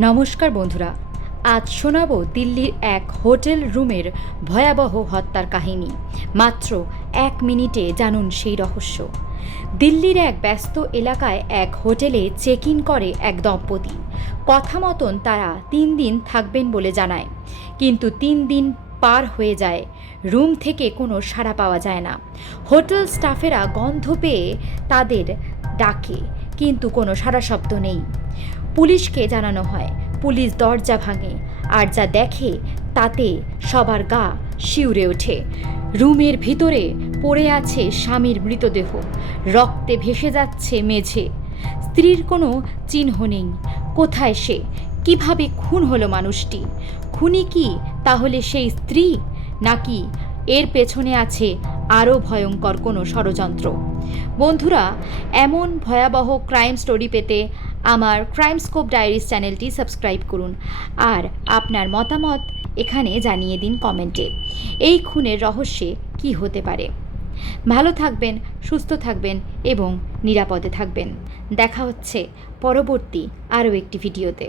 নমস্কার বন্ধুরা, আজ শোনাবো দিল্লির এক হোটেল রুমের ভয়াবহ হত্যার কাহিনী। মাত্র 1 মিনিটে জানুন সেই রহস্য। দিল্লির এক ব্যস্ত এলাকায় এক হোটেলে চেক ইন করে এক দম্পতি। কথা মতন তারা 3 দিন থাকবেন বলে জানায়, কিন্তু 3 দিন পার হয়ে যায়, রুম থেকে কোনো সাড়া পাওয়া যায় না। হোটেল স্টাফেরা গন্ধ পেয়ে তাদের ডাকে, কিন্তু কোনো সাড়া শব্দ নেই। পুলিশকে জানানো হয়, পুলিশ দরজা ভাঙে, আর যা দেখে তাতে সবার গা শিউরে ওঠে। রুমের ভিতরে পড়ে আছে স্বামীর মৃতদেহ, রক্তে ভেসে যাচ্ছে মেঝে। স্ত্রীর কোনো চিহ্ন নেই। কোথায় সে? কিভাবে খুন হলো মানুষটি? খুনি কি তাহলে সেই স্ত্রী, নাকি এর পেছনে আছে আরও ভয়ঙ্কর কোনো ষড়যন্ত্র? বন্ধুরা, এমন ভয়াবহ ক্রাইম স্টোরি পেতে আমার ক্রাইমস্কোপ ডায়েরিজ চ্যানেলটি সাবস্ক্রাইব করুন, আর আপনার মতামত এখানে জানিয়ে দিন কমেন্টে। এই খুনের রহস্যে কি হতে পারে? ভালো থাকবেন, সুস্থ থাকবেন এবং নিরাপদে থাকবেন। দেখা হচ্ছে পরবর্তী আরও একটি ভিডিওতে।